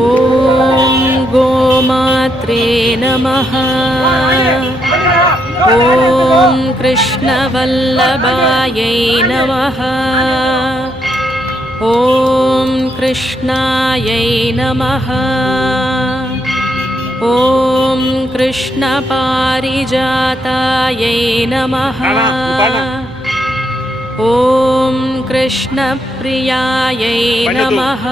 ఓం గోమాత్రే నమః. ఓం కృష్ణవల్లభాయై నమః. ఓం కృష్ణాయై నమః. ఓం కృష్ణపారిజాతాయై నమః. ఓం కృష్ణప్రియాయై నమః.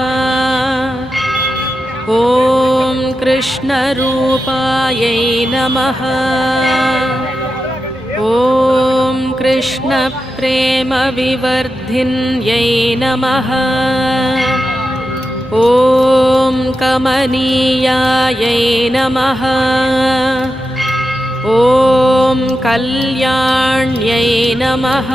ఓం కృష్ణరూపాయై నమః. ఓం కృష్ణప్రేమవివర్ధిన్యై నమః. ఓం కమనీయాయై నమః. ఓం కళ్యాణ్యై నమః.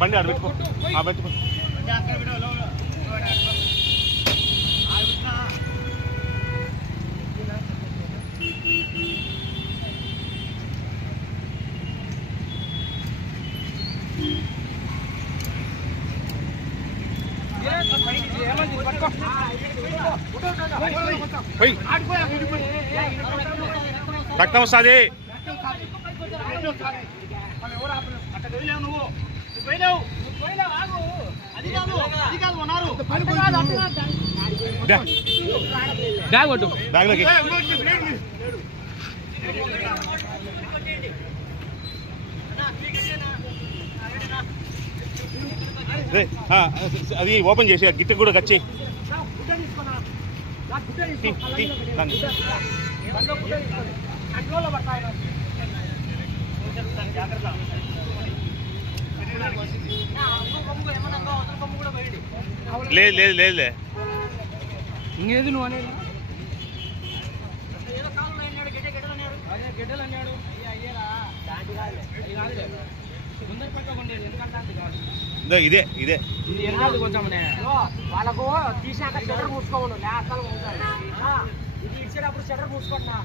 బండి ఆడ పెట్టుకో పెట్టుకో. రక్తం వస్తుంది. బ్యాగ్లోకి అది ఓపెన్ చేసి గిట్ట కూడా కచ్చి లేదు లేదు లేదులే ఇంకేది నువ్వు అనేది ఇదే ఇదే వాళ్ళకు తీసాక షటర్ మూసుకోండు ఇది ఇచ్చేటప్పుడు షటర్ మూసుకుంటున్నా.